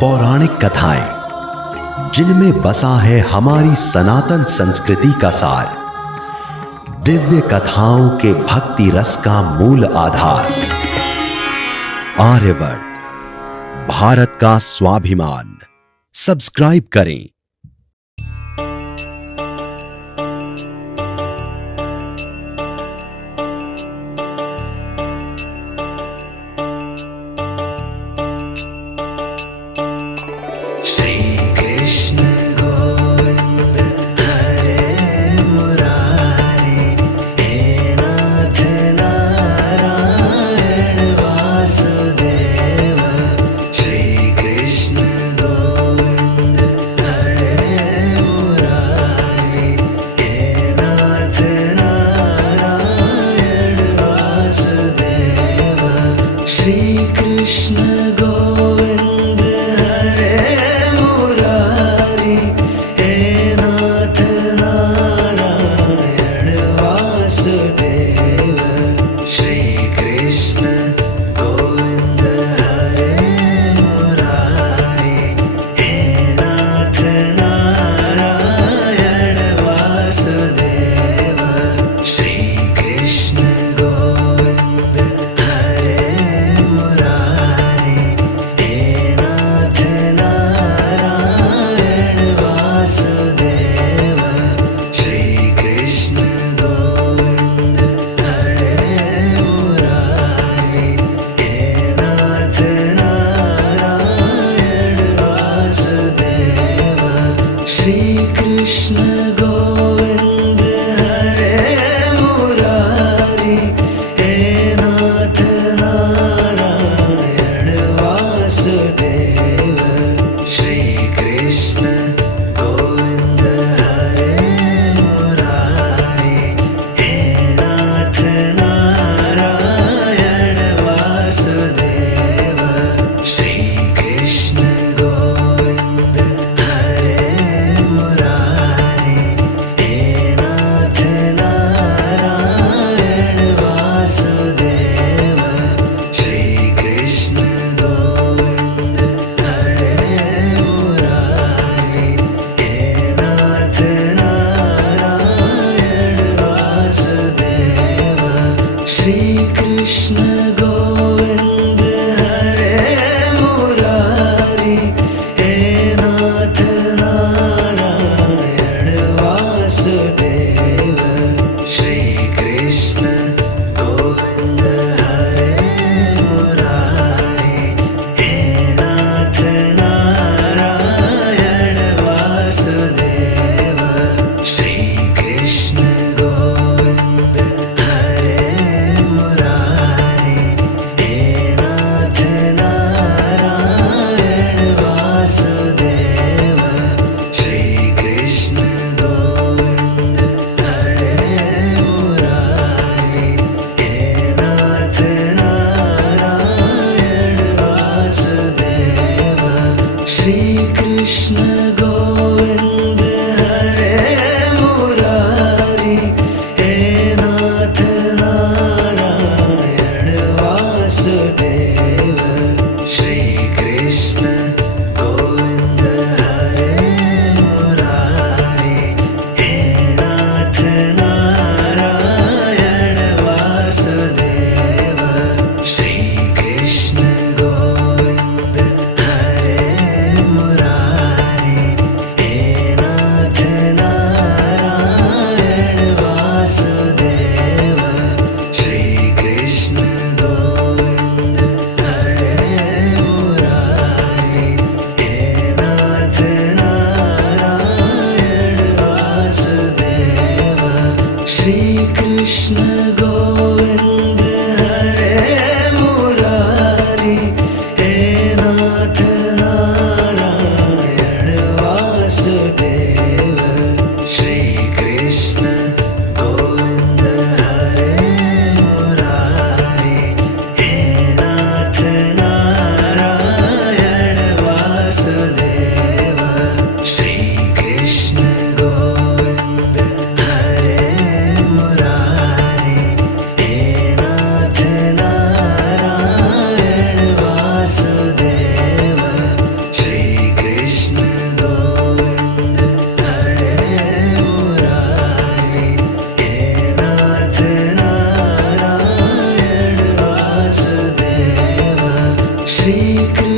पौराणिक कथाएं जिनमें बसा है हमारी सनातन संस्कृति का सार, दिव्य कथाओं के भक्ति रस का मूल आधार। आर्यवर्त, भारत का स्वाभिमान। सब्सक्राइब करें।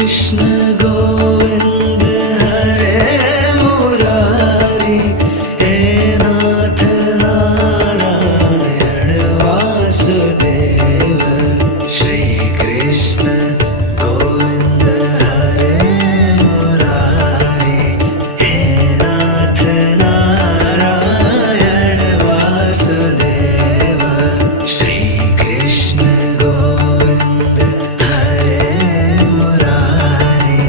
कृष्ण गोविंद हरे मुरारी, हे नाथ नारायण वासुदेव। श्री कृष्ण गोविंद हरे मुरारी, हे नाथ नारायण वासुदेव। श्री कृष्ण गोविंद हरे मुरारी,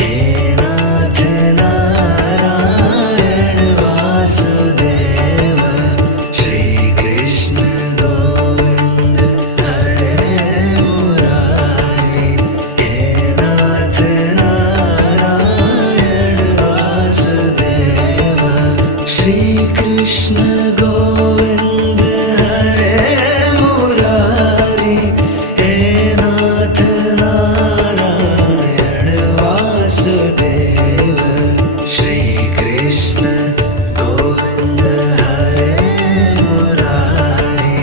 हे नाथ नारायण वासुदेव। श्री कृष्ण गोविंद हरे मुरारी, हे नाथ नारायण वासुदेव। श्री कृष्ण गोविंद हरे मुरारी, हे नाथ नारायण वासुदेव। श्री कृष्ण गोविंद हरे मुरारी,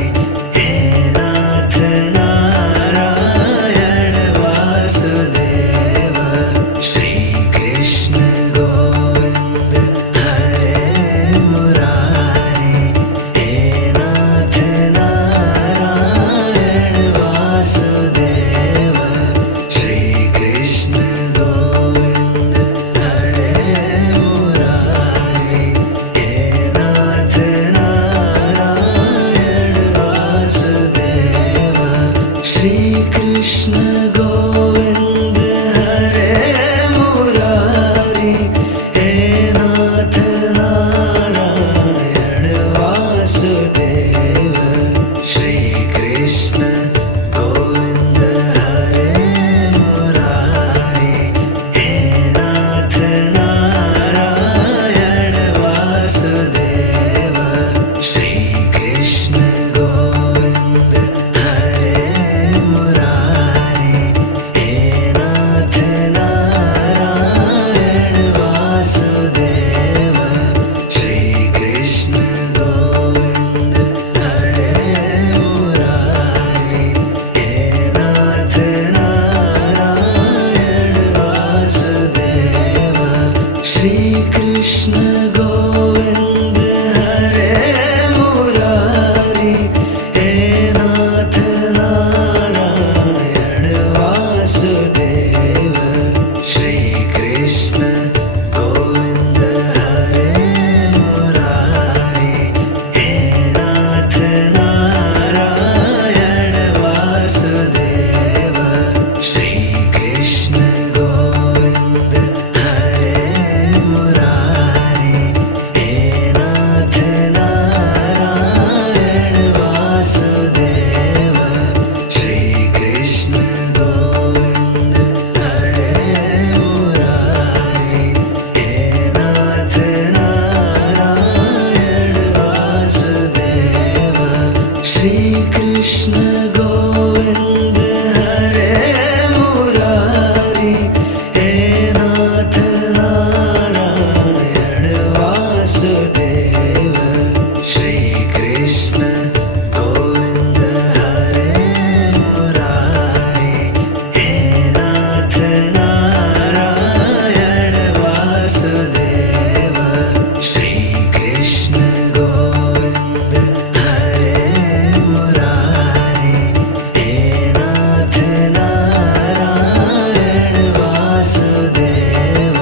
हे नाथ नारायण वासुदेव। श्री कृष्ण गोविंद हरे मुरारी, हे नाथ नारायण वासुदेव। श्री कृष्ण गोविंद हरे मुरारी, हे नाथ नारायण वासुदेव। श्री कृष्ण गोविंद हरे मुरारी, हे नाथ नारायण वासुदेव। श्री कृष्ण गोविंद हरे मुरारी, हे नाथ नारायण वासुदेव। श्री कृष्ण गोविंद हरे मुरारी, हे नाथ नारायण वासुदेव। श्री कृष्ण गोविंद हरे मुरारी, हे नाथ नारायण वासुदेव। श्री कृष्ण गोविंद हरे मुरारी, हे नाथ नारायण वासुदेव। श्री कृष्ण गोविंद हरे मुरारी, हे नाथ नारायण वासुदेव। श्री कृष्ण गोविंद हरे मुरारी, हे नाथ नारायण वासुदेव। श्री कृष्ण गोविंद हरे मुरारी, हे नाथ नारायण वासुदेव। श्री कृष्ण गोविंद हरे मुरारी, हे नाथ नारायण वासुदेव। श्री कृष्ण गोविंद हरे मुरारी, हे नाथ नारायण वासुदेव। श्री कृष्ण गोविंद हरे मुरारी, हे नाथ नारायण वासुदेव।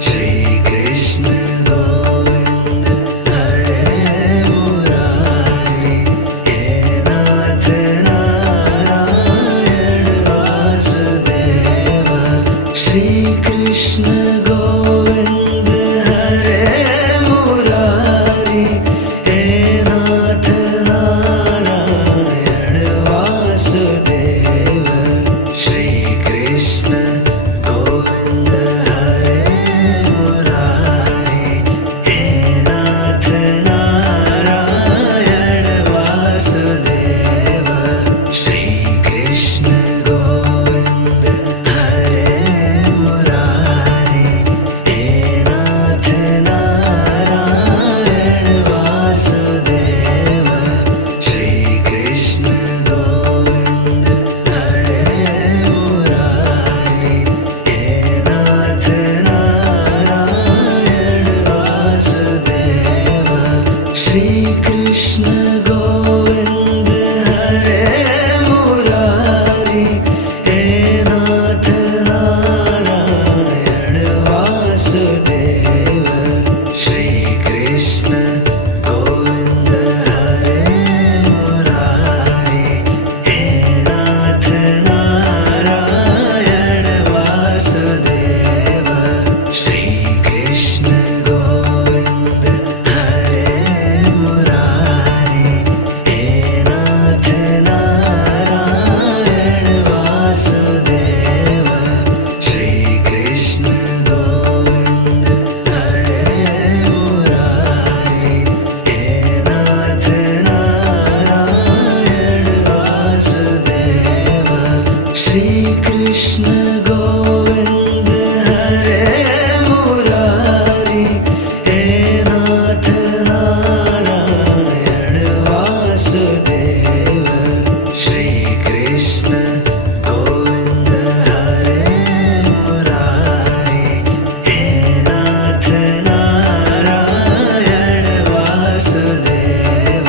श्री कृष्ण गोविंद हरे मुरारी, हे नाथ नारायण वासुदेव। श्री कृष्ण गोविंद हरे मुरारी, हे नाथ नारायण वासुदेव। श्री कृष्ण गोविंद हरे मुरारी, हे नाथ नारायण वासुदेव। श्री कृष्ण गोविंद हरे मुरारी, श्री कृष्ण गोविंद हरे मुरारी, हे नाथ नारायण वासुदेव। श्री कृष्ण गोविंद हरे मुरारी, हे नाथ नारायण वासुदेव।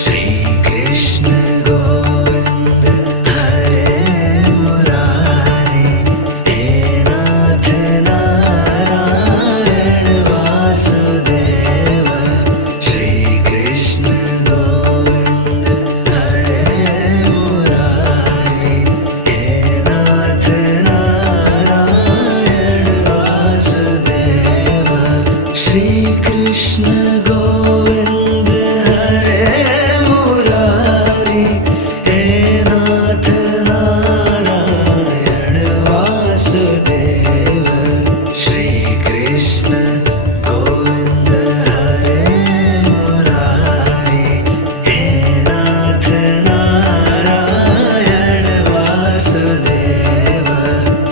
श्री कृष्ण गोविंद हरे मुरारी, हे नाथ नारायण वासुदेव। श्री कृष्ण गोविंद हरे मुरारी, हे नाथ नारायण वासुदेव। श्री कृष्ण गोविंद हरे मुरारी, हे नाथ नारायण वासुदेव। श्री कृष्ण गोविंद हरे मुरारी, हे नाथ नारायण वासुदेव।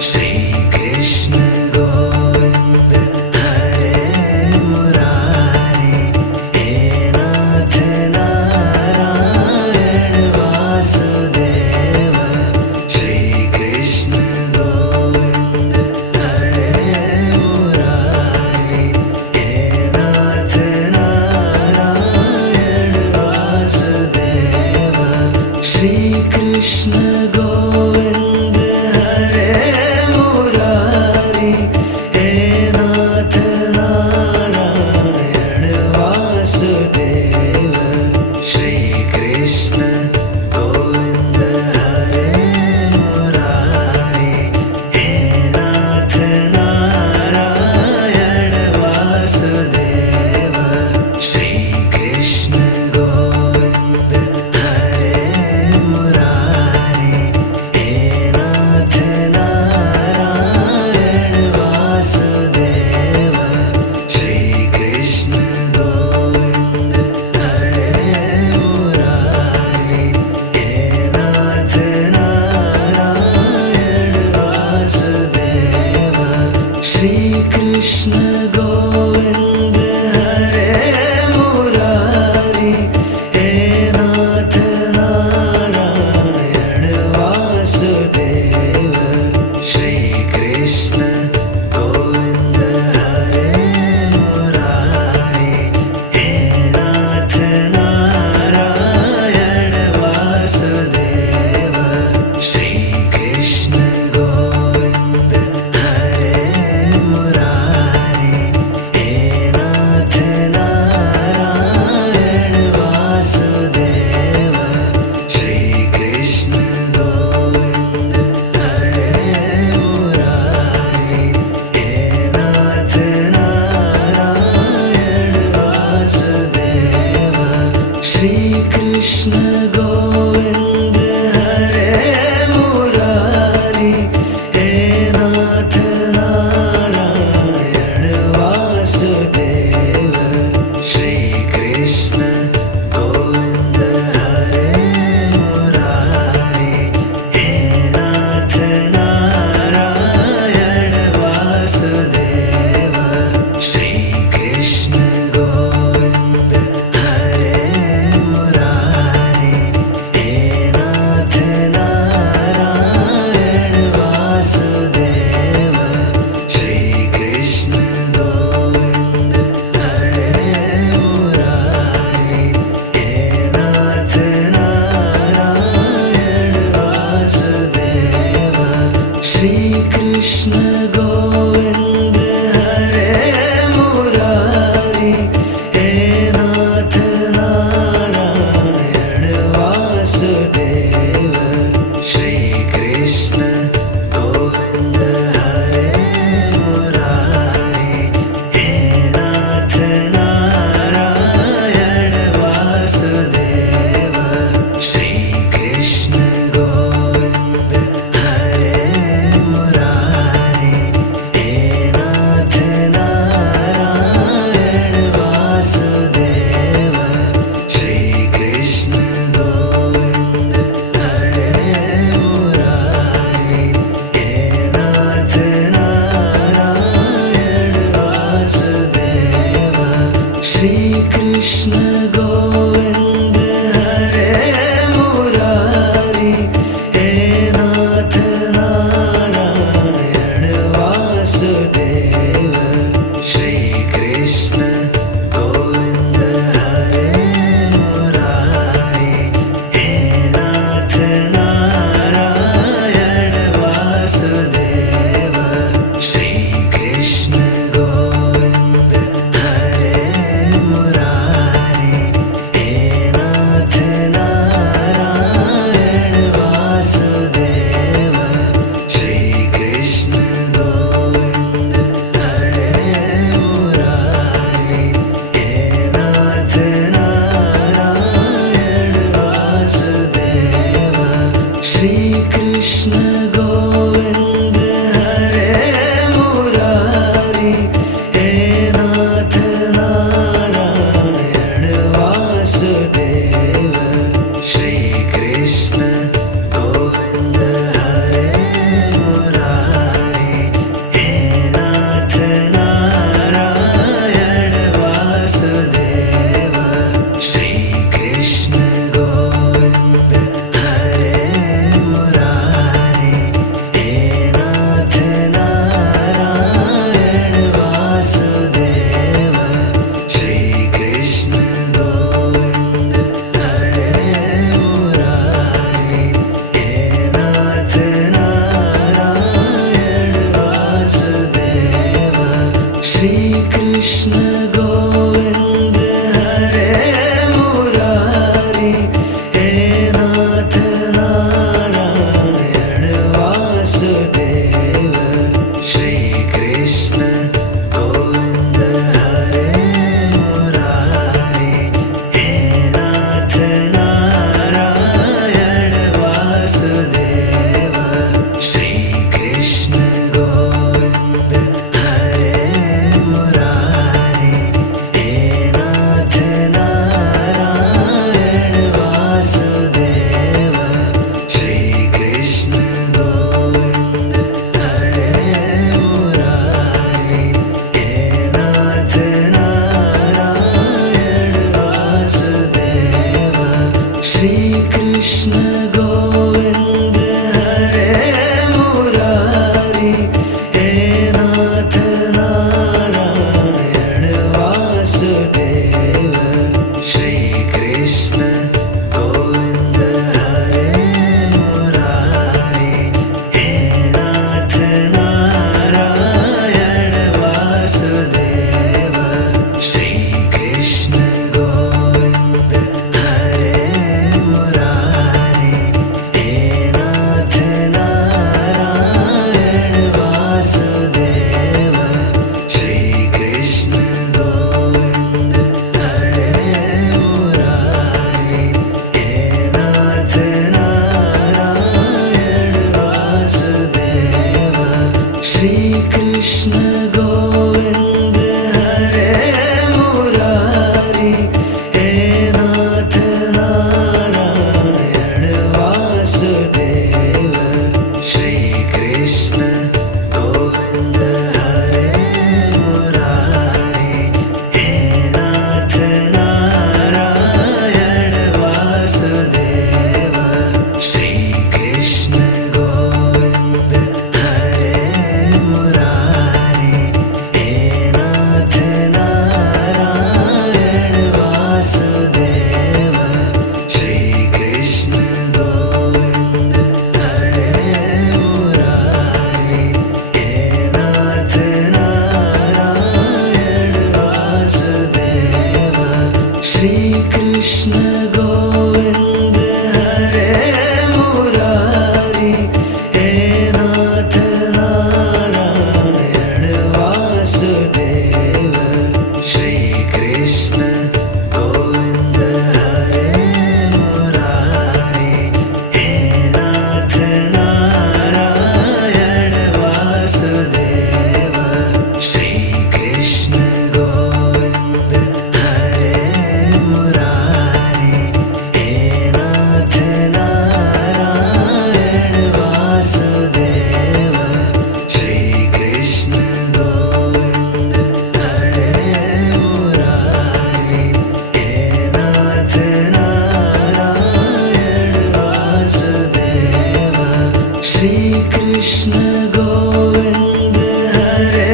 श्री कृष्ण गोविंद हरे मुरारी, हे नाथ नारायण वासुदेव। श्री कृष्ण गोविंद हरे मुरारी, हे नाथ नारायण वासुदेव। श्री कृष्ण गोविंद हरे मुरारी, हे नाथ नारायण वासुदेव। श्री कृष्ण गोविंद हरे मुरारी, हे नाथ नारायण वासुदेव। श्री कृष्ण गोविंद हरे मुरारी, हे नाथ नारायण वासुदेव। श्री कृष्ण गोविंद हरे मुरारी, हे नाथ नारायण वासुदेव। श्री कृष्ण गोविंद हरे मुरारी, हे नाथ नारायण वासुदेव। श्री कृष्ण गोविंद हरे मुरारी, हे नाथ नारायण वासुदेव। श्री कृष्ण गोविंद हरे मुरारी, हे नाथ नारायण वासुदेव। श्री कृष्ण गोविंद हरे मुरारी, हे नाथ नारायण वासुदेव। श्री कृष्ण गोविंद हरे मुरारी, हे नाथ नारायण वासुदेव। श्री कृष्ण गोविंद हरे मुरारी, हे नाथ नारायण वासुदेव। श्री कृष्ण गोविंद हरे मुरारी, हे नाथ नारायण वासुदेव। श्री कृष्ण गोविंद हरे मुरारी, हे नाथ नारायण वासुदेव। श्री कृष्ण गोविंद हरे मुरारी, हे नाथ नारायण वासुदेव। श्री कृष्ण गोविंद हरे मुरारी, हे नाथ नारायण वासुदेव। श्री कृष्ण गोविंद हरे मुरारी, हे कृष्ण गोविंद हरे मुरारी, हे नाथ नारायण वासुदेव। श्री कृष्ण गोविंद हरे मुरारी, हे नाथ नारायण वासुदेव। श्री कृष्ण गोविंद हरे मुरारी, हे नाथ नारायण वासुदेव। श्री कृष्ण गोविंद हरे मुरारी, हे नाथ नारायण वासुदेव। श्री कृष्ण गोविंद हरे मुरारी, हे नाथ नारायण वासुदेव। श्री कृष्ण गोविंद हरे मुरारी, हे नाथ नारायण वासुदेव। श्री कृष्ण गोविंद हरे मुरारी, हे नाथ नारायण वासुदेव। श्री कृष्ण गोविंद हरे मुरारी, हे नाथ नारायण वासुदेव। श्री कृष्ण गोविंद हरे मुरारी, हे नाथ नारायण वासुदेव। श्री कृष्ण गोविंद हरे मुरारी, हे नाथ नारायण वासुदेव। श्री कृष्ण गोविंद हरे मुरारी, हे नाथ नारायण वासुदेव। श्री कृष्ण गोविंद हरे मुरारी, हे नाथ नारायण वासुदेव। श्री कृष्ण गोविंद हरे मुरारी, हे नाथ नारायण वासुदेव। श्री कृष्ण गोविंद हरे मुरारी, हे नाथ नारायण वासुदेव। श्री कृष्ण गोविंद हरे मुरारी, हे नाथ नारायण वासुदेव। श्री कृष्ण गोविंद हरे मुरारी, हे नाथ नारायण वासुदेव। श्री कृष्ण गोविंद हरे मुरारी, हे नाथ नारायण वासुदेव। श्री कृष्ण गोविंद हरे मुरारी, हे नाथ नारायण वासुदेव। श्री कृष्ण गोविंद हरे मुरारी, श्री कृष्ण गोविंद हरे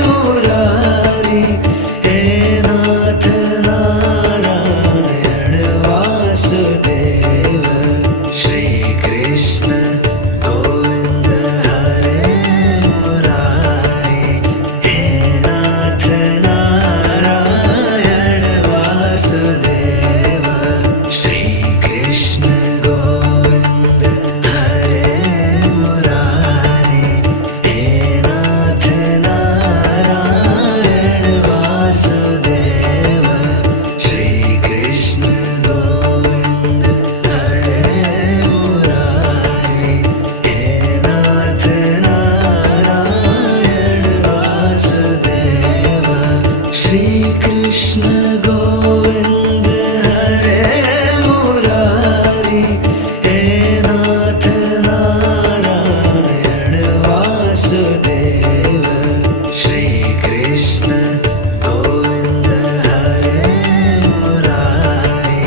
मुरारी, हे नाथ नारायण वासुदेव। श्री कृष्ण गोविंद हरे मुरारी, हे नाथ नारायण वासुदेव। श्री कृष्ण गोविंद हरे मुरारी, हे नाथ नारायण वासुदेव। श्री कृष्ण गोविंद हरे मुरारी, हे नाथ नारायण वासुदेव। श्री कृष्ण गोविंद हरे मुरारी, हे नाथ नारायण वासुदेव। श्री कृष्ण गोविंद हरे मुरारी,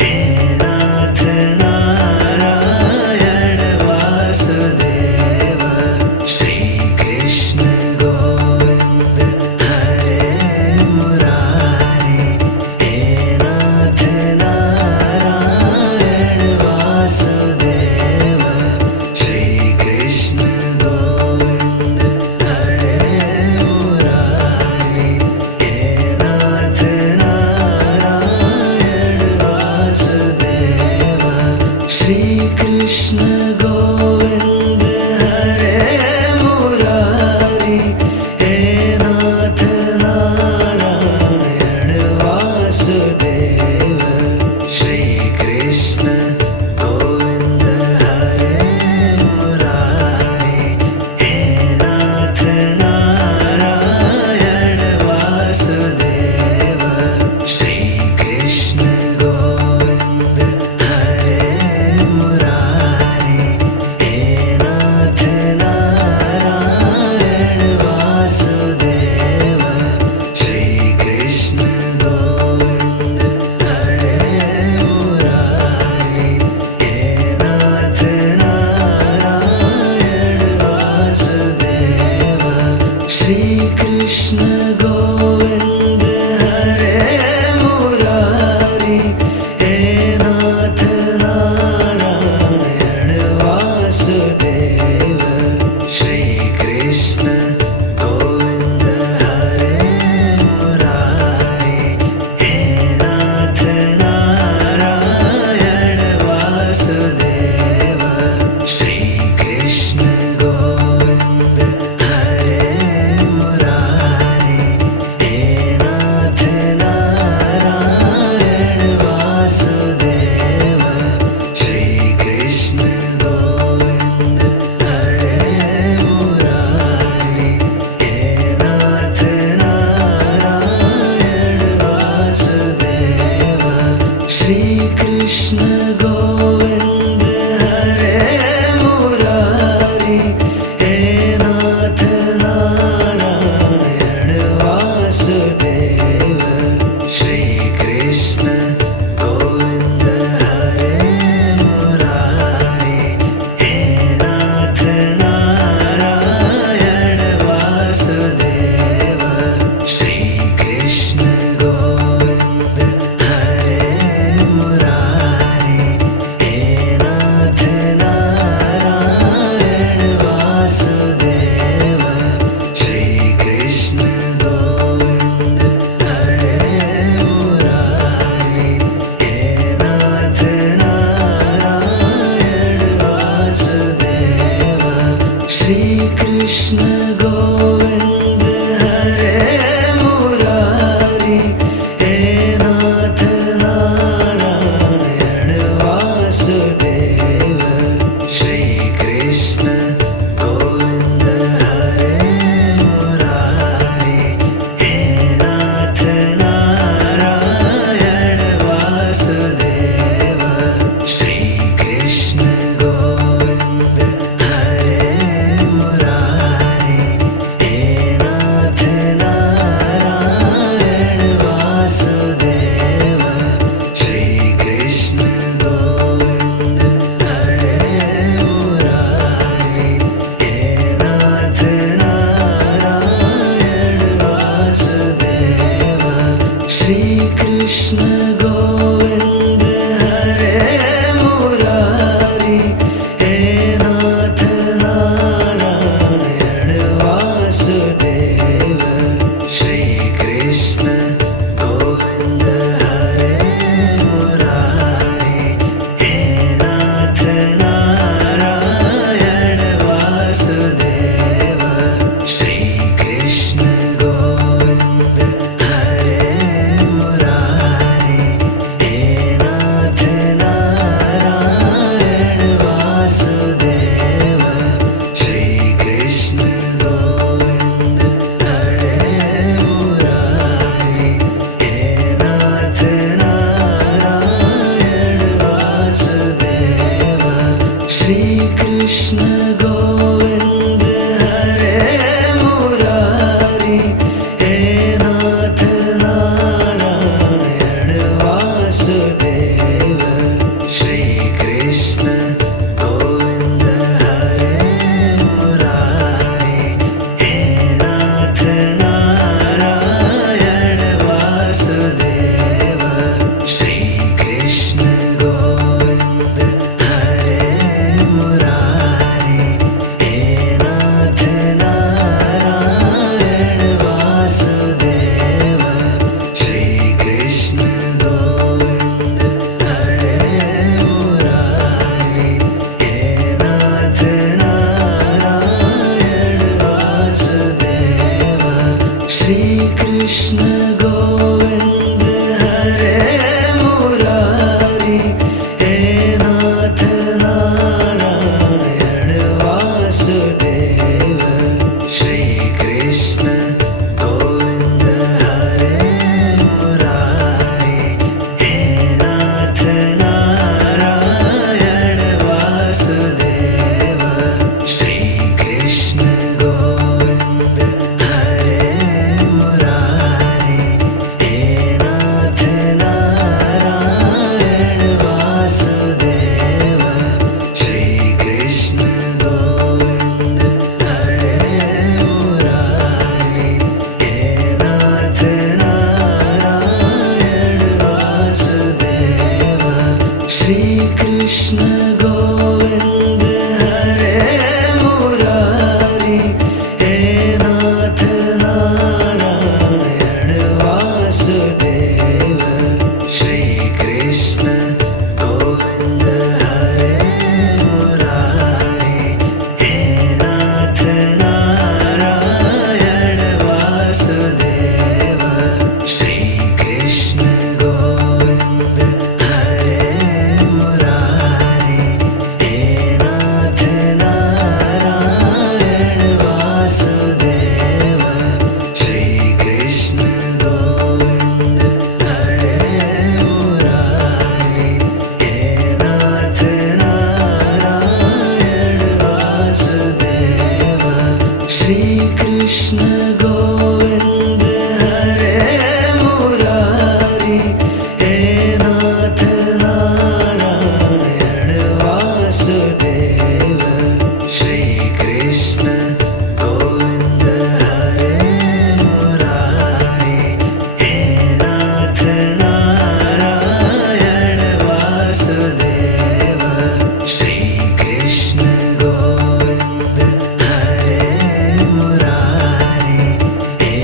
हे नाथ नारायण वासुदेव। श्री कृष्ण गोविंद हरे मुरारी, हे नाथ नारायण वासुदेव। श्री कृष्ण गोविंद हरे मुरारी, हे नाथ नारायण वासुदेव। श्री कृष्ण गोविंद हरे मुरारी, हे नाथ नारायण वासुदेव। श्री कृष्ण गोविंद हरे मुरारी, हे नाथ नारायण वासुदेव। श्री कृष्ण गोविंद हरे मुरारी, हे नाथ नारायण वासुदेव। श्री कृष्ण गोविंद हरे मुरारी, हे नाथ नारायण वासुदेव। श्री कृष्ण गोविंद हरे मुरारी, हे नाथ नारायण वासुदेव। श्री कृष्ण गोविंद हरे मुरारी, हे नाथ नारायण वासुदेव। श्री कृष्ण गोविंद हरे मुरारी, हे नाथ नारायण वासुदेव। श्री कृष्ण गोविंद हरे मुरारी, हे नाथ नारायण वासुदेव। श्री कृष्ण गोविंद हरे मुरारी, हे नाथ नारायण वासुदेव। श्री कृष्ण गोविंद हरे मुरारी, हे नाथ नारायण वासुदेव। श्री कृष्ण गोविंद हरे मुरारी, हे नाथ नारायण वासुदेव। श्री कृष्ण गोविंद हरे मुरारी, हे नाथ नारायण वासुदेव। श्री कृष्ण गोविंद हरे मुरारी, हे नाथ नारायण वासुदेव। श्री कृष्ण गोविंद हरे मुरारी, हे नाथ नारायण वासुदेव। श्री कृष्ण गोविंद हरे मुरारी, हे कृष्ण गोविंद हरे मुरारी, हे नाथ नारायण वासुदेव। श्री कृष्ण गोविंद हरे मुरारी, हे नाथ नारायण वासुदेव। श्री कृष्ण गोविंद हरे मुरारी, हे नाथ नारायण वासुदेव। श्री कृष्ण गोविंद हरे मुरारी, हे नाथ नारायण वासुदेव। श्री कृष्ण गोविंद हरे मुरारी, हे नाथ नारायण वासुदेव। श्री कृष्ण गोविंद हरे मुरारी, हे नाथ नारायण वासुदेव। श्री कृष्ण गोविंद हरे मुरारी, हे नाथ नारायण वासुदेव। श्री कृष्ण गोविंद हरे मुरारी, हे नाथ नारायण वासुदेव। श्री कृष्ण गोविंद हरे मुरारी, हे नाथ नारायण वासुदेव। श्री कृष्ण गोविंद हरे मुरारी, हे नाथ नारायण वासुदेव। श्री कृष्ण गोविंद हरे मुरारी, हे नाथ नारायण वासुदेव। श्री कृष्ण गोविंद हरे मुरारी, हे नाथ नारायण वासुदेव। श्री कृष्ण गोविंद हरे मुरारी, हे नाथ नारायण वासुदेव। श्री कृष्ण गोविंद हरे मुरारी, हे नाथ नारायण वासुदेव। श्री कृष्ण गोविंद हरे मुरारी, हे नाथ नारायण वासुदेव। श्री कृष्ण गोविंद हरे मुरारी, हे नाथ नारायण वासुदेव। श्री कृष्ण गोविंद हरे मुरारी, हे नाथ नारायण वासुदेव। श्री कृष्ण गोविंद हरे मुरारी, हे नाथ नारायण वासुदेव। श्री कृष्ण गोविंद हरे मुरारी, हे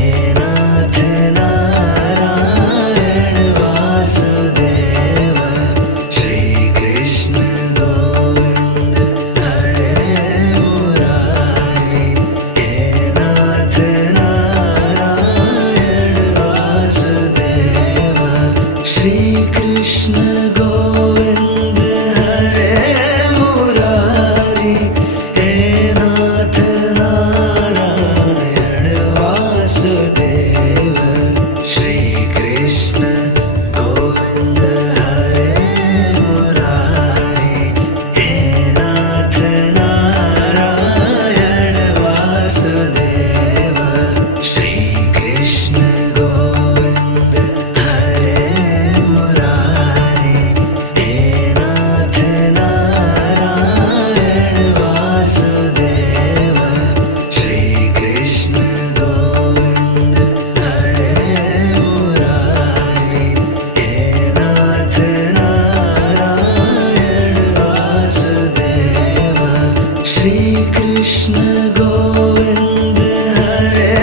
कृष्ण गोविंद हरे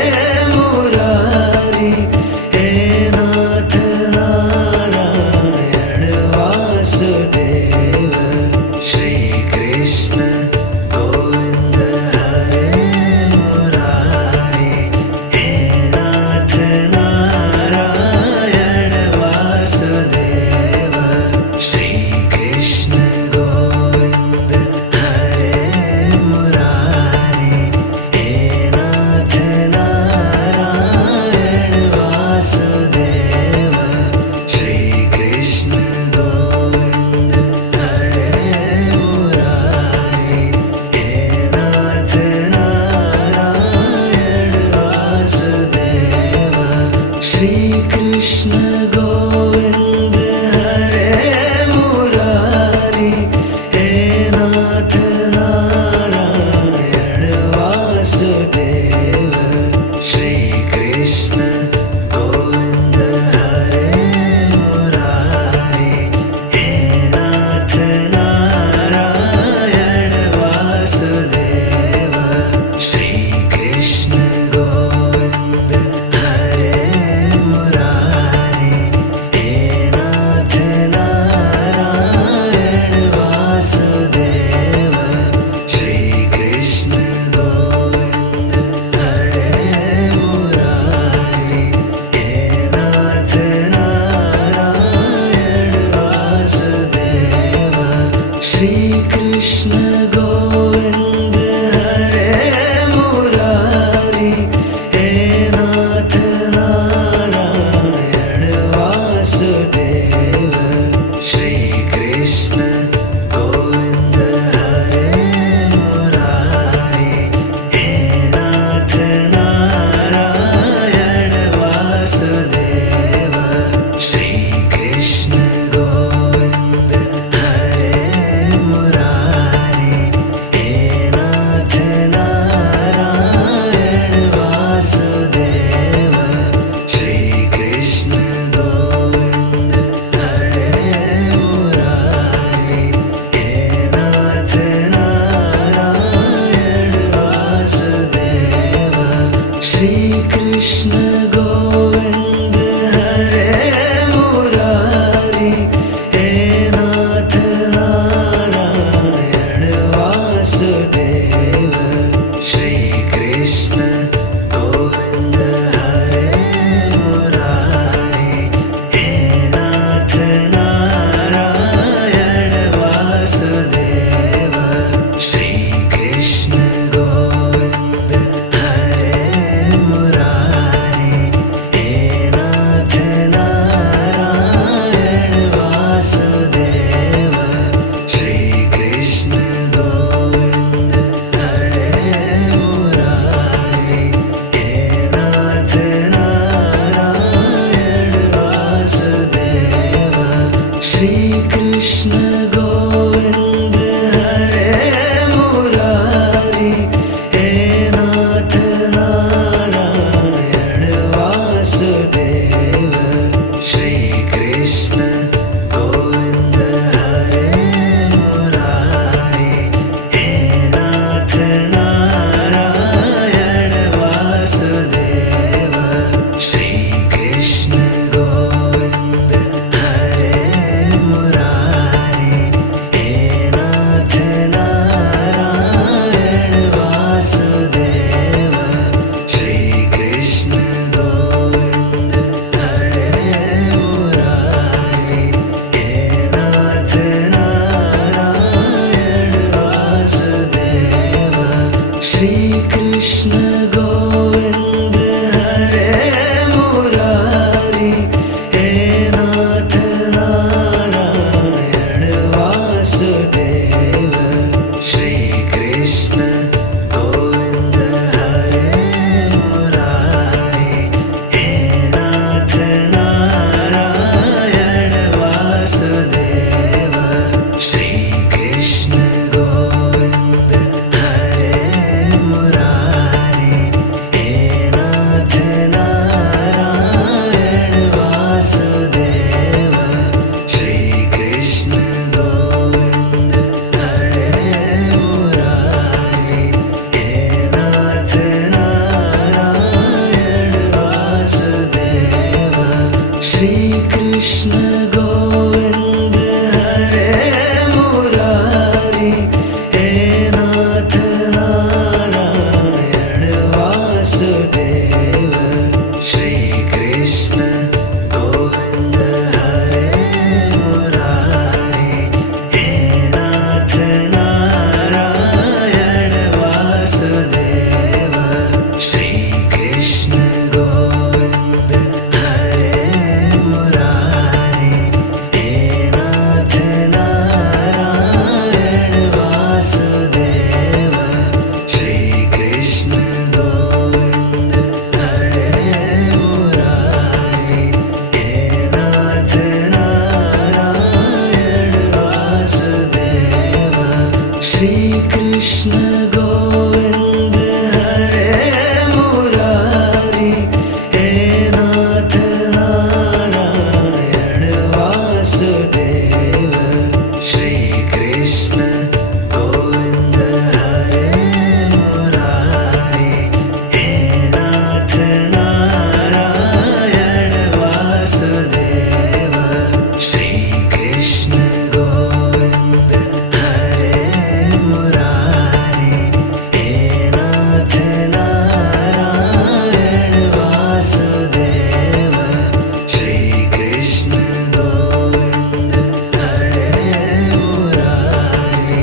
मुरारी, हे नाथ नारायण वासुदेव। श्री कृष्ण गोविंद हरे मुरारी, हे नाथ नारायण वासुदेव। श्री कृष्ण गोविंद हरे मुरारी, हे नाथ नारायण वासुदेव। श्री कृष्ण गोविंद हरे मुरारी, हे नाथ नारायण वासुदेव। श्री कृष्ण गोविंद हरे मुरारी, हे नाथ नारायण वासुदेव। श्री कृष्ण गोविंद हरे मुरारी, हे नाथ नारायण वासुदेव। श्री कृष्ण गोविंद हरे मुरारी, हे नाथ नारायण वासुदेव। श्री कृष्ण गोविंद हरे मुरारी, हे नाथ नारायण वासुदेव। श्री कृष्ण गोविंद हरे मुरारी, हे नाथ नारायण वासुदेव। श्री कृष्ण गोविंद हरे मुरारी, हे नाथ नारायण वासुदेव। श्री कृष्ण गोविंद हरे मुरारी, हे नाथ नारायण वासुदेव। श्री कृष्ण गोविंद हरे मुरारी, हे नाथ नारायण वासुदेव। श्री कृष्ण गोविंद हरे मुरारी, हे नाथ नारायण वासुदेव। श्री कृष्ण गोविंद हरे मुरारी, हे नाथ नारायण वासुदेव। श्री कृष्ण गोविंद हरे मुरारी, हे नाथ नारायण वासुदेव। श्री कृष्ण गोविंद हरे मुरारी, हे नाथ नारायण वासुदेव। श्री कृष्ण गोविंद हरे मुरारी, हे नाथ नारायण वासुदेव। श्री कृष्ण गोविंद हरे मुरारी, हे नाथ नारायण वासुदेव। श्री कृष्ण गोविंद हरे मुरारी, हे नाथ नारायण वासुदेव। श्री कृष्ण गोविंद हरे मुरारी, हे नाथ नारायण वासुदेव। श्री कृष्ण गोविंद हरे मुरारी, हे नाथ नारायण वासुदेव। श्री कृष्ण गोविंद हरे मुरारी, हे नाथ नारायण वासुदेव। श्री कृष्ण गोविंद हरे मुरारी, हे कृष्ण गोविंद हरे मुरारी, हे नाथ नारायण वासुदेव। श्री कृष्ण गोविंद हरे मुरारी, हे नाथ नारायण वासुदेव। श्री कृष्ण गोविंद हरे मुरारी, हे नाथ नारायण वासुदेव। श्री कृष्ण गोविंद हरे मुरारी, हे नाथ नारायण वासुदेव। श्री कृष्ण गोविंद हरे मुरारी, हे नाथ नारायण वासुदेव। श्री कृष्ण गोविंद हरे मुरारी, हे नाथ नारायण वासुदेव। श्री कृष्ण गोविंद हरे मुरारी, हे नाथ नारायण वासुदेव। श्री कृष्ण गोविंद हरे मुरारी,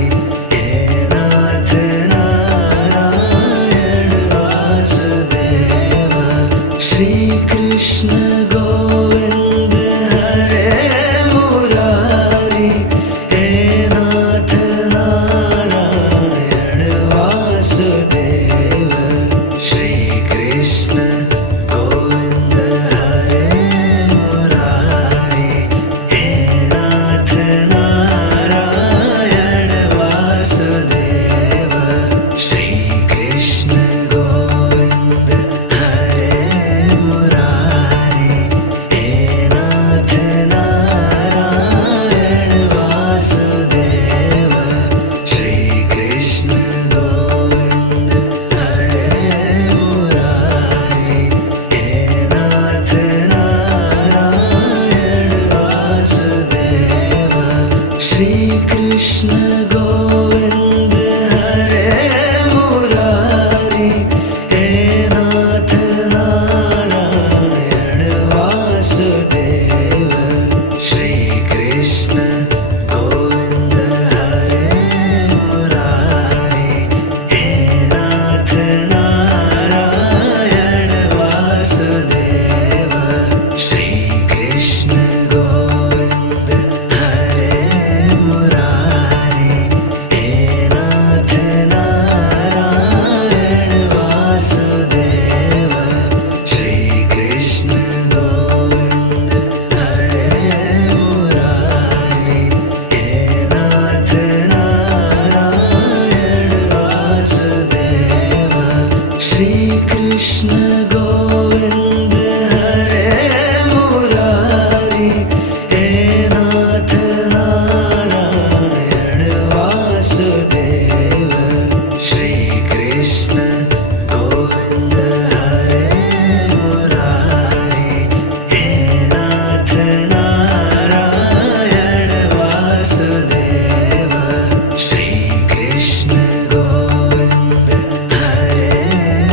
हे नाथ नारायण वासुदेव। श्री कृष्ण गोविंद हरे मुरारी, हे नाथ नारायण वासुदेव। श्री कृष्ण गोविंद हरे मुरारी, हे नाथ नारायण वासुदेव। श्री कृष्ण गोविंद हरे मुरारी, हे नाथ नारायण वासुदेव। श्री कृष्ण गोविंद हरे मुरारी, हे नाथ नारायण वासुदेव। श्री कृष्ण गोविंद हरे मुरारी, हे नाथ नारायण वासुदेव। श्री कृष्ण गोविंद हरे मुरारी, हे नाथ नारायण वासुदेव। श्री कृष्ण गोविंद हरे मुरारी, हे नाथ नारायण वासुदेव। श्री कृष्ण गोविंद हरे मुरारी, हे नाथ नारायण वासुदेव। श्री कृष्ण गोविंद हरे मुरारी, हे नाथ नारायण वासुदेव। श्री कृष्ण गोविंद हरे मुरारी, हे नाथ नारायण वासुदेव। श्री कृष्ण गोविंद हरे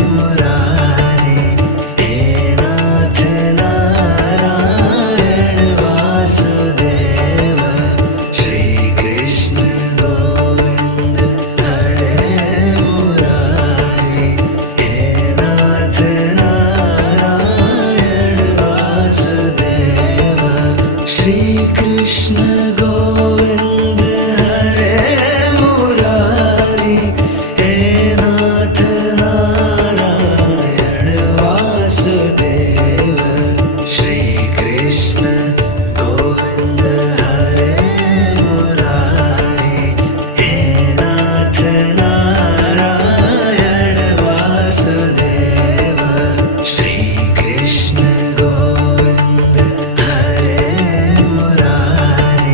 मुरारी, हे नाथ नारायण वासुदेव। श्री कृष्ण गोविंद हरे मुरारी, हे नाथ नारायण वासुदेव। श्री कृष्ण गोविंद हरे मुरारी, हे नाथ नारायण वासुदेव। श्री कृष्ण गोविंद हरे मुरारी, हे नाथ नारायण वासुदेव। श्री कृष्ण गोविंद हरे मुरारी,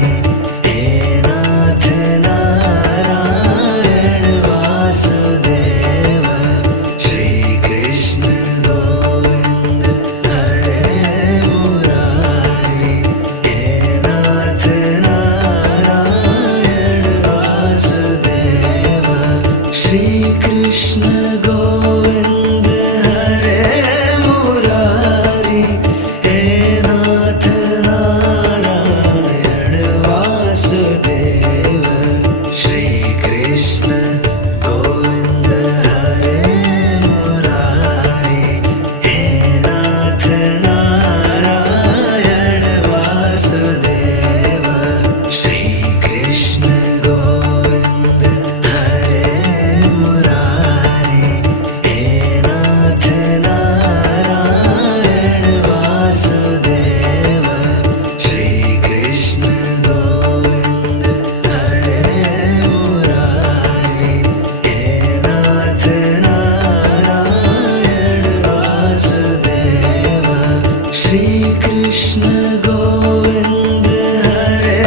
कृष्ण गोविंद हरे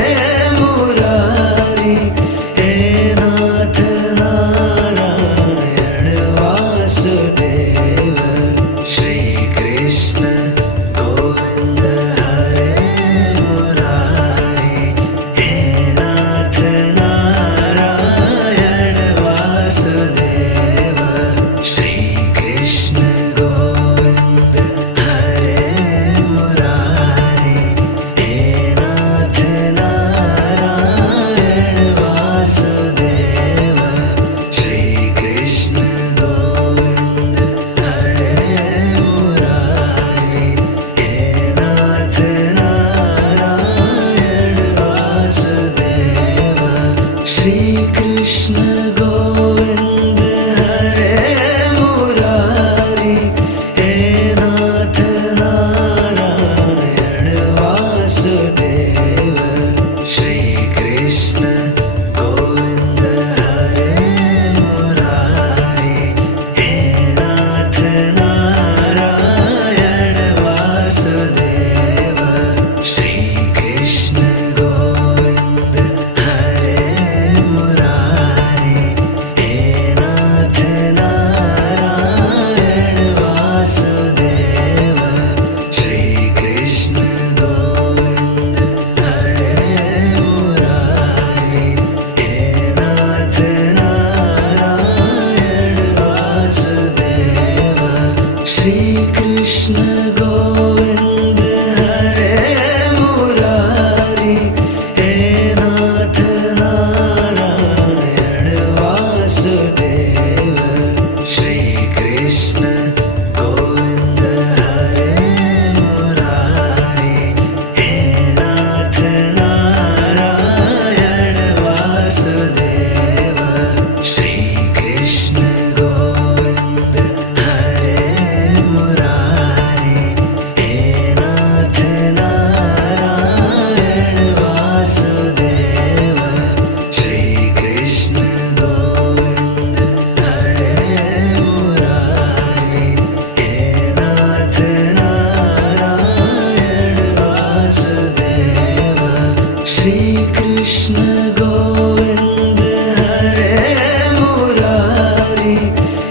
मुरारी, हे नाथ नारायण वासुदेव। श्री कृष्ण गोविंद हरे मुरारी, हे नाथ नारायण वासुदेव। श्री कृष्ण गोविंद हरे मुरारी, हे नाथ नारायण वासुदेव। श्री कृष्ण गोविंद हरे मुरारी, हे नाथ नारायण वासुदेव। श्री कृष्ण गोविंद हरे मुरारी, हे नाथ नारायण वासुदेव। श्री कृष्ण गोविंद हरे मुरारी, हे नाथ नारायण वासुदेव। श्री कृष्ण गोविंद हरे मुरारी, हे नाथ नारायण वासुदेव। श्री कृष्ण गोविंद हरे मुरारी, हे नाथ नारायण वासुदेव। श्री कृष्ण गोविंद हरे मुरारी, हे नाथ नारायण वासुदेव। श्री कृष्ण गोविंद हरे मुरारी, हे नाथ नारायण वासुदेव। श्री कृष्ण गोविंद हरे मुरारी, हे नाथ नारायण वासुदेव। श्री कृष्ण गोविंद हरे मुरारी, हे नाथ नारायण वासुदेव। श्री कृष्ण गोविंद हरे मुरारी,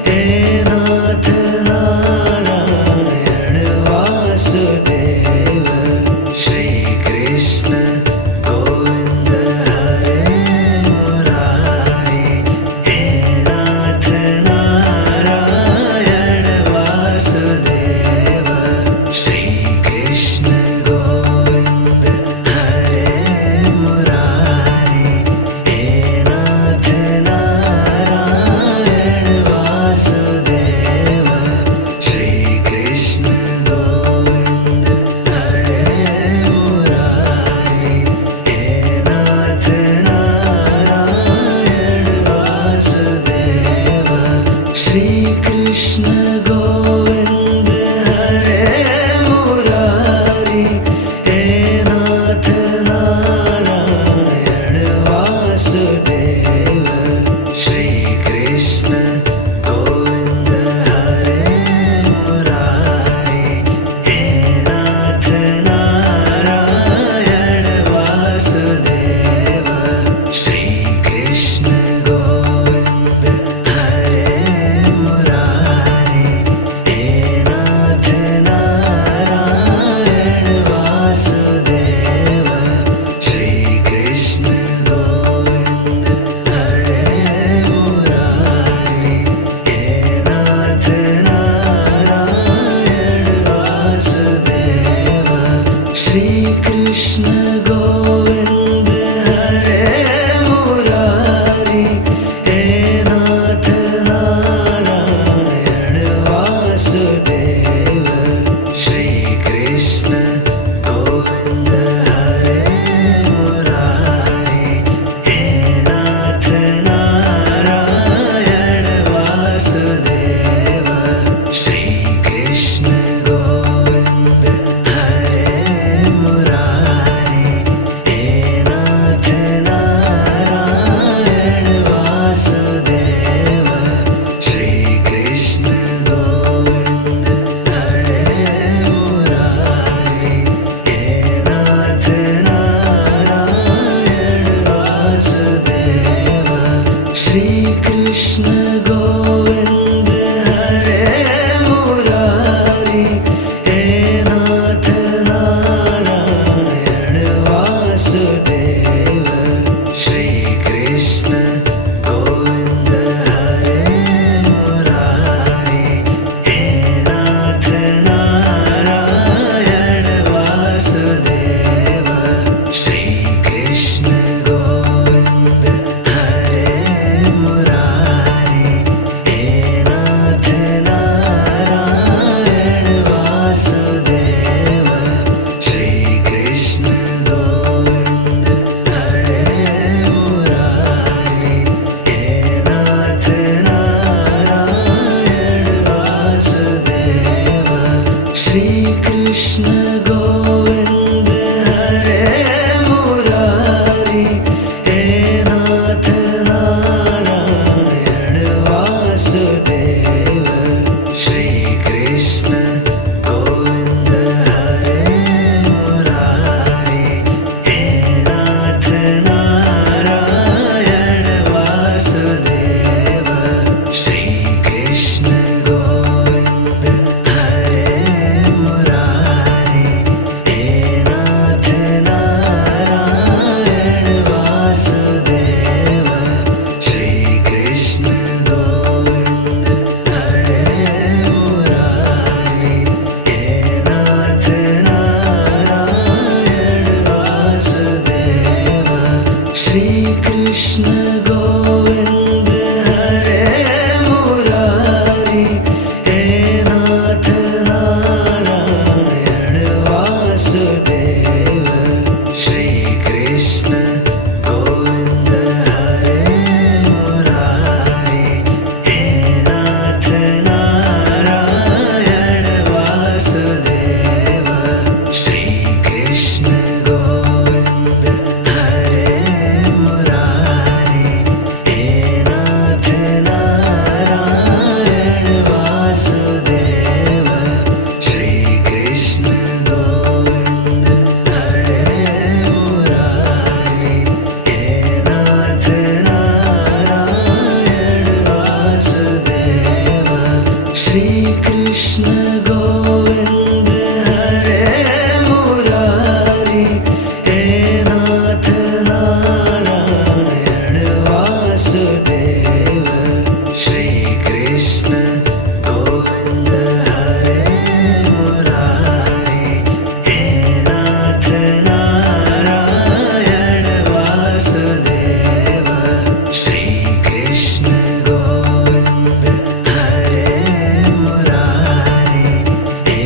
हे नाथ नारायण वासुदेव। श्री कृष्ण गोविंद हरे मुरारी, हे नाथ नारायण वासुदेव। श्री कृष्ण गोविंद हरे मुरारी, हे नाथ नारायण वासुदेव। श्री कृष्ण गोविंद हरे मुरारी, हे नाथ नारायण वासुदेव। श्री कृष्ण गोविंद हरे मुरारी, हे नाथ नारायण वासुदेव। श्री कृष्ण गोविंद हरे मुरारी, हे नाथ नारायण वासुदेव। श्री कृष्ण गोविंद हरे मुरारी, हे नाथ नारायण वासुदेव। श्री कृष्ण गोविंद हरे मुरारी, हे नाथ नारायण वासुदेव। श्री कृष्ण गोविंद हरे मुरारी, हे नाथ नारायण वासुदेव। श्री कृष्ण गोविंद हरे मुरारी, हे नाथ नारायण वासुदेव। श्री कृष्ण गोविंद हरे मुरारी, हे नाथ नारायण वासुदेव। श्री कृष्ण गोविंद हरे मुरारी, हे हे नाथ नारायण वासुदेव श्री कृष्ण गोविंद हरे मुरारी हे नाथ नारायण वासुदेव श्री कृष्ण गोविंद हरे मुरारी हे नाथ नारायण वासुदेव श्री कृष्ण गोविंद हरे मुरारी हे नाथ नारायण वासुदेव श्री कृष्ण गोविंद हरे मुरारी हे नाथ नारायण वासुदेव श्री कृष्ण गोविंद हरे मुरारी हे नाथ नारायण वासुदेव श्री कृष्ण गोविंद हरे मुरारी हे नाथ नारायण वासुदेव श्री कृष्ण गोविंद हरे मुरारी हे नाथ नारायण वासुदेव श्री कृष्ण गोविंद हरे मुरारी हे नाथ नारायण वासुदेव श्री कृष्ण गोविंद हरे मुरारी हे नाथ नारायण वासुदेव श्री कृष्ण गोविंद हरे मुरारी हे नाथ नारायण वासुदेव श्री कृष्ण गोविंद हरे मुरारी हे नाथ नारायण वासुदेव श्री कृष्ण गोविंद हरे मुरारी हे नाथ नारायण वासुदेव श्री कृष्ण गोविंद हरे मुरारी हे नाथ नारायण वासुदेव श्री कृष्ण गोविंद हरे मुरारी हे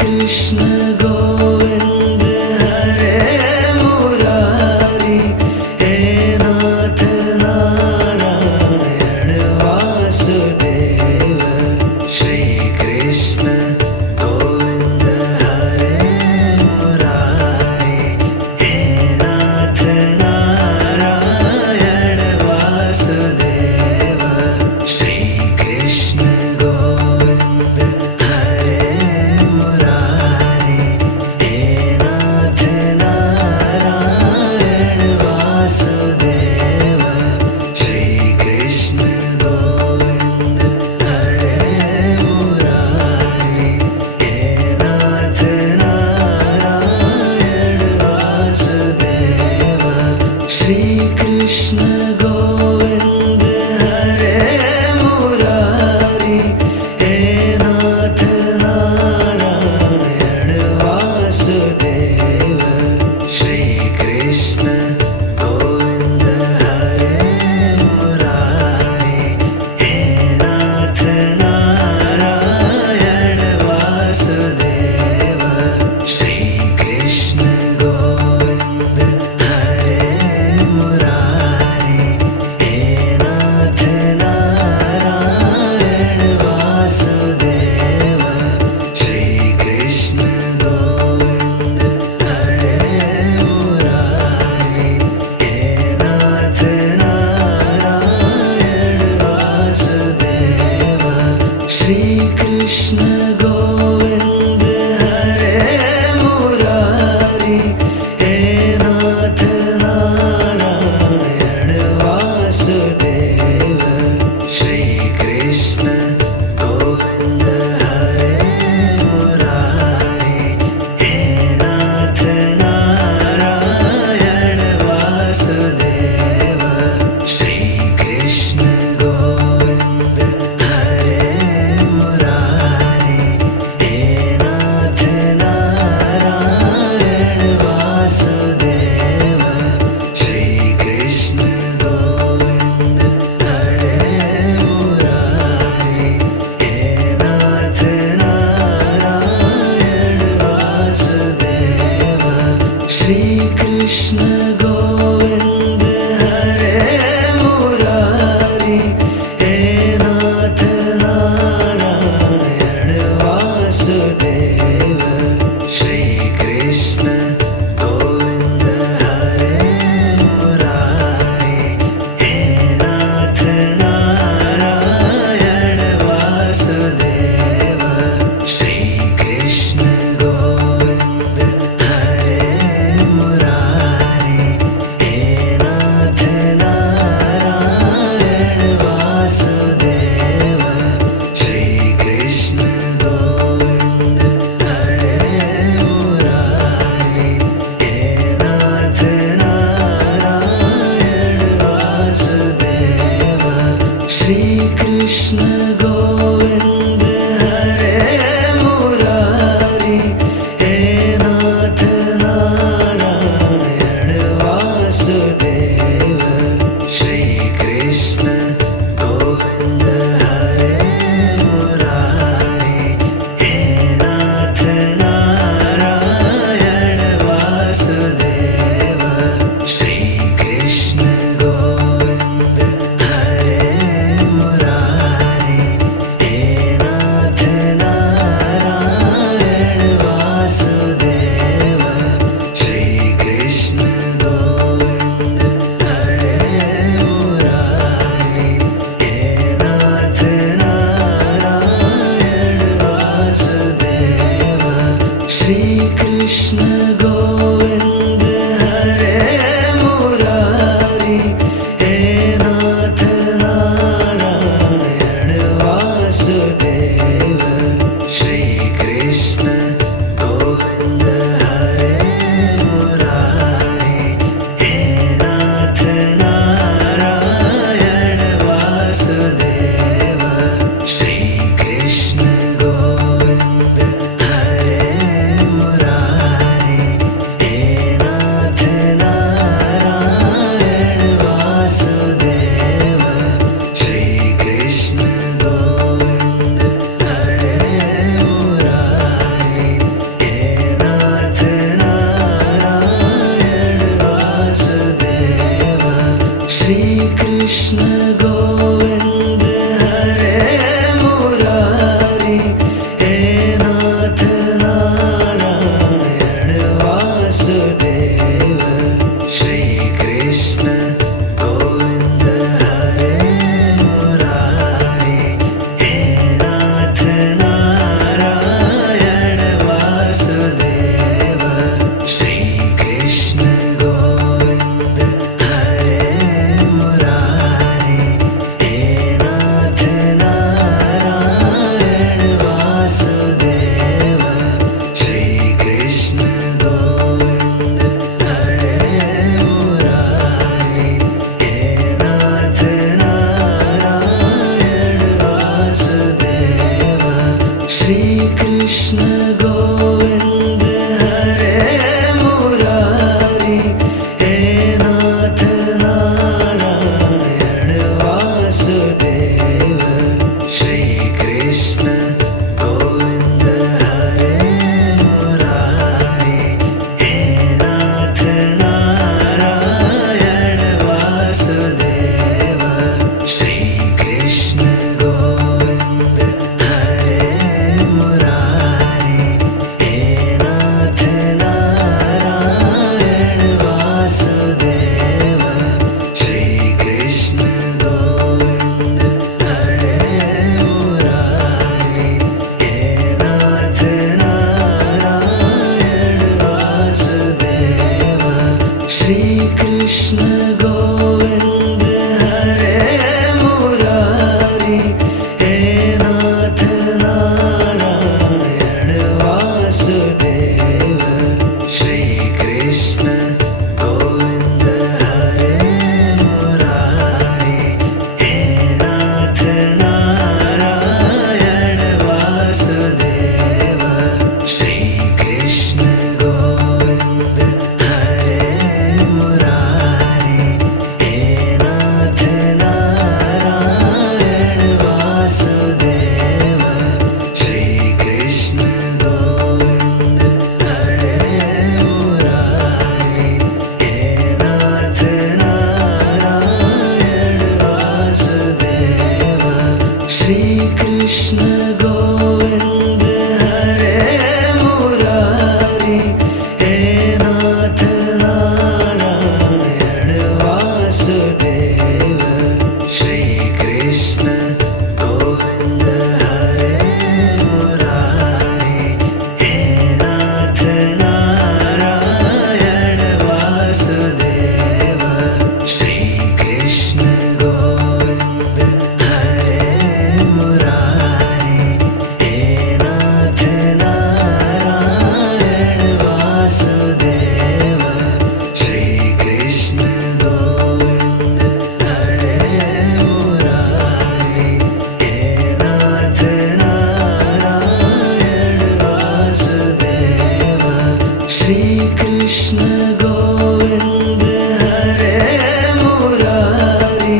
कृष्ण गोविंद हरे मुरारी, हे नाथ नारायण वासुदेव। श्री कृष्ण गोविंद हरे मुरारी, हे नाथ नारायण वासुदेव। श्री कृष्ण गोविंद हरे मुरारी, हे नाथ नारायण वासुदेव। श्री कृष्ण गोविंद हरे मुरारी, हे नाथ नारायण वासुदेव। श्री कृष्ण गोविंद हरे मुरारी, हे नाथ नारायण वासुदेव। श्री कृष्ण गोविंद हरे मुरारी, हे नाथ नारायण वासुदेव। श्री कृष्ण गोविंद हरे मुरारी, हे नाथ नारायण वासुदेव। श्री कृष्ण गोविंद हरे मुरारी, हे नाथ नारायण वासुदेव। श्री कृष्ण गोविंद हरे मुरारी, हे नाथ नारायण वासुदेव। श्री कृष्ण गोविंद हरे मुरारी, हे नाथ नारायण वासुदेव। श्री कृष्ण गोविंद हरे मुरारी, हे नाथ नारायण वासुदेव। श्री कृष्ण गोविंद हरे मुरारी, हे नाथ नारायण वासुदेव। श्री कृष्ण गोविंद हरे मुरारी, हे नाथ नारायण वासुदेव। श्री कृष्ण गोविंद हरे मुरारी, हे नाथ नारायण वासुदेव। श्री कृष्ण गोविंद हरे मुरारी, हे नाथ नारायण वासुदेव। श्री कृष्ण गोविंद हरे मुरारी, हे नाथ नारायण वासुदेव। श्री कृष्ण गोविंद हरे मुरारी, हे नाथ नारायण वासुदेव। श्री कृष्ण गोविंद हरे मुरारी, हे नाथ नारायण वासुदेव। श्री कृष्ण गोविंद हरे मुरारी, हे नाथ नारायण वासुदेव। श्री कृष्ण गोविंद हरे मुरारी, हे नाथ नारायण वासुदेव। श्री कृष्ण गोविंद हरे मुरारी, हे नाथ नारायण वासुदेव। श्री कृष्ण गोविंद हरे मुरारी, हे नाथ नारायण वासुदेव। श्री कृष्ण गोविंद हरे मुरारी, कृष्ण गोविंद हरे मुरारी, हे नाथ नारायण वासुदेव। श्री कृष्ण गोविंद हरे मुरारी, हे नाथ नारायण वासुदेव। श्री कृष्ण गोविंद हरे मुरारी, हे नाथ नारायण वासुदेव। श्री कृष्ण गोविंद हरे मुरारी, हे नाथ नारायण वासुदेव। श्री कृष्ण गोविंद हरे मुरारी, हे नाथ नारायण वासुदेव। श्री कृष्ण गोविंद हरे मुरारी, हे नाथ नारायण वासुदेव। श्री कृष्ण गोविंद हरे मुरारी, हे नाथ नारायण वासुदेव। श्री कृष्ण गोविंद हरे मुरारी, हे नाथ नारायण वासुदेव। श्री कृष्ण गोविंद हरे मुरारी, हे नाथ नारायण वासुदेव। श्री कृष्ण गोविंद हरे मुरारी, हे नाथ नारायण वासुदेव। श्री कृष्ण गोविंद हरे मुरारी, हे नाथ नारायण वासुदेव। श्री कृष्ण गोविंद हरे मुरारी, हे नाथ नारायण वासुदेव। श्री कृष्ण गोविंद हरे मुरारी,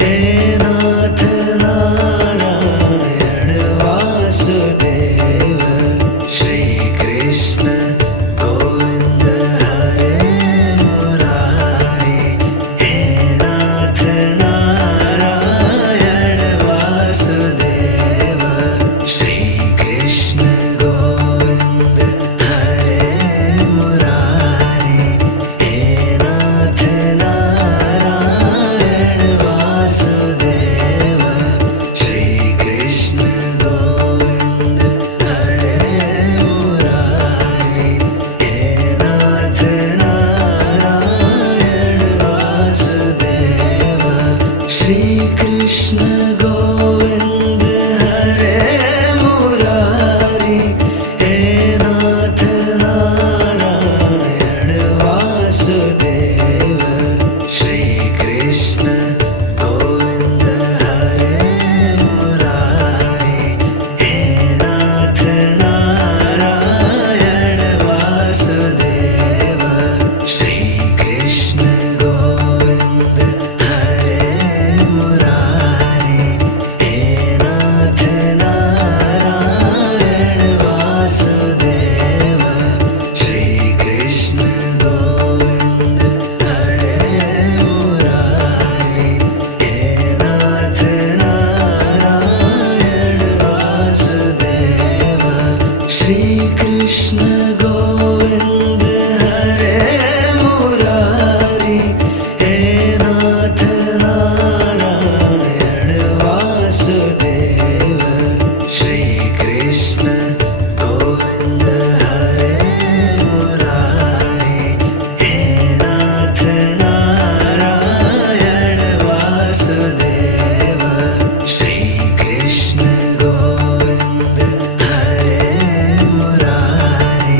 हे नाथ नारायण वासुदेव। श्री कृष्ण गोविंद हरे मुरारी, हे नाथ नारायण वासुदेव। श्री कृष्ण गोविंद हरे मुरारी, हे नाथ नारायण वासुदेव। श्री कृष्ण गोविंद हरे मुरारी, हे नाथ नारायण वासुदेव। श्री कृष्ण गोविंद हरे मुरारी, हे नाथ नारायण वासुदेव। श्री कृष्ण गोविंद हरे मुरारी, हे नाथ नारायण वासुदेव। श्री कृष्ण गोविंद हरे मुरारी, हे नाथ नारायण वासुदेव। श्री कृष्ण गोविंद हरे मुरारी, हे नाथ नारायण वासुदेव। श्री कृष्ण गोविंद हरे मुरारी, हे नाथ नारायण वासुदेव। श्री कृष्ण गोविंद हरे मुरारी, हे नाथ नारायण वासुदेव। श्री कृष्ण गोविंद हरे मुरारी,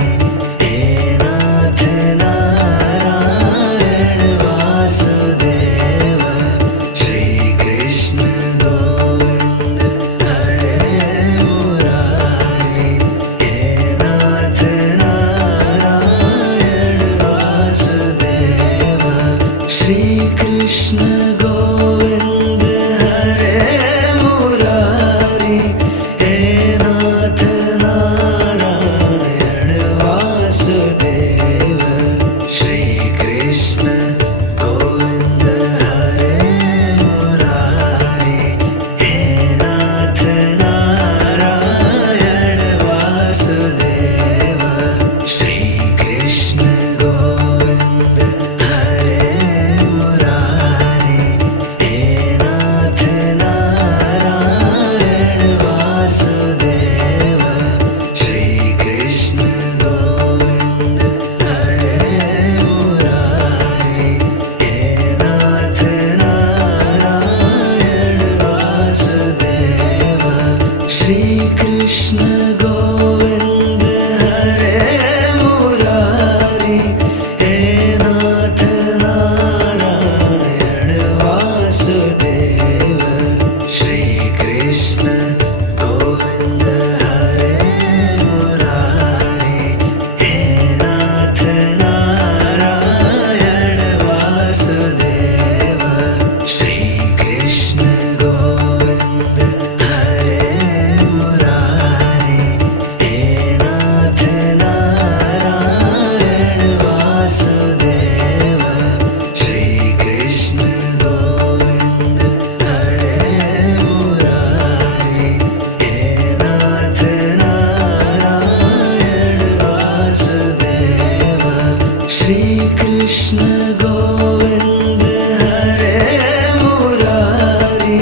श्री कृष्ण गोविंद हरे मुरारी, हे नाथ नारायण वासुदेव। श्री कृष्ण गोविंद हरे मुरारी, हे नाथ नारायण वासुदेव। श्री कृष्ण गोविंद हरे मुरारी, हे नाथ नारायण वासुदेव। श्री कृष्ण गोविंद हरे मुरारी, हे नाथ नारायण वासुदेव। श्री कृष्ण गोविंद हरे मुरारी,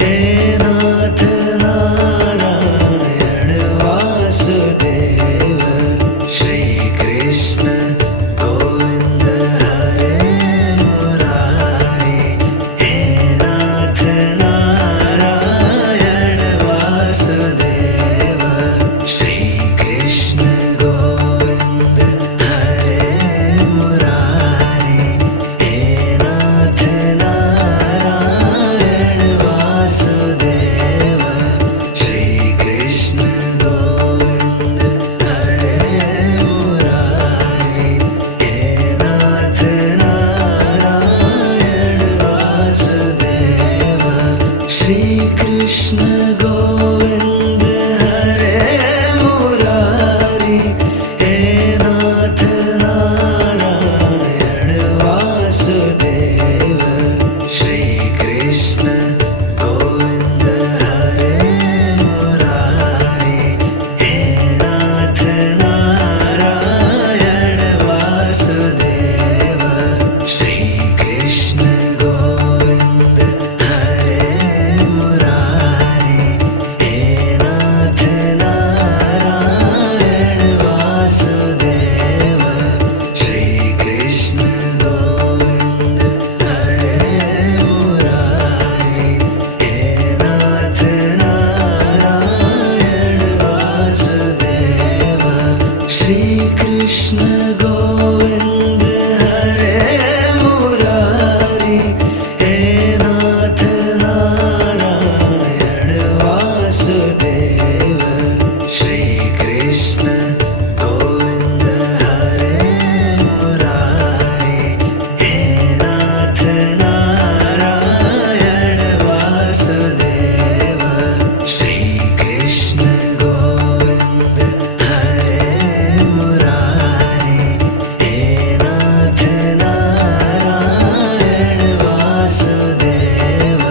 हे नाथ नारायण वासुदेव। श्री कृष्ण गोविंद हरे मुरारी, हे नाथ नारायण वासुदेव। श्री कृष्ण गोविंद हरे मुरारी, हे नाथ नारायण वासुदेव। श्री कृष्ण गोविंद हरे मुरारी, हे नाथ नारायण वासुदेव। श्री कृष्ण गोविंद हरे मुरारी, हे नाथ नारायण वासुदेव। श्री कृष्ण गोविंद हरे मुरारी, हे नाथ नारायण वासुदेव। श्री कृष्ण गोविंद हरे मुरारी, हे नाथ नारायण वासुदेव। श्री कृष्ण गोविंद हरे मुरारी, हे नाथ नारायण वासुदेव। श्री कृष्ण गोविंद हरे मुरारी, हे नाथ नारायण वासुदेव। श्री कृष्ण गोविंद हरे मुरारी, हे नाथ नारायण वासुदेव। श्री कृष्ण गोविंद हरे मुरारी, हे नाथ नारायण वासुदेव।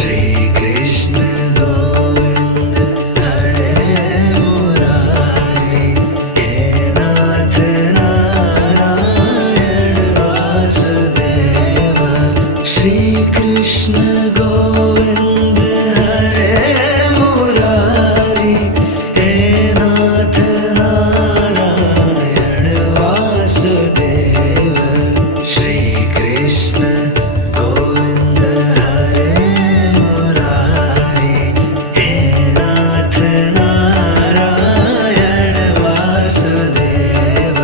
श्री कृष्ण गोविंद हरे मुरारी, हे नाथ नारायण वासुदेव। श्री कृष्ण गोविंद हरे मुरारी, हे नाथ नारायण वासुदेव। श्री कृष्ण गोविंद हरे मुरारी, हे नाथ नारायण वासुदेव।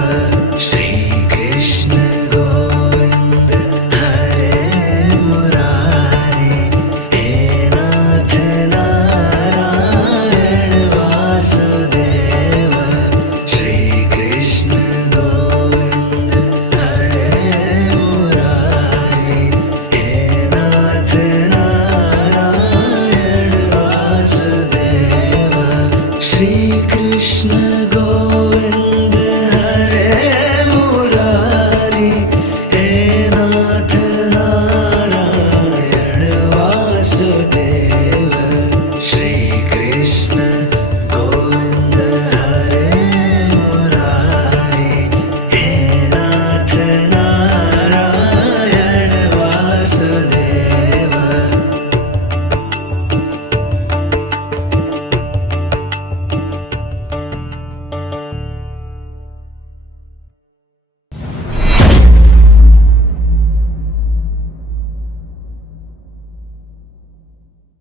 श्री कृष्ण गोविंद हरे मुरारी, हे नाथ नारायण वासुदेव। श्री कृष्ण गोविंद हरे मुरारी, हे नाथ नारायण वासुदेव। श्री कृष्ण गोविंद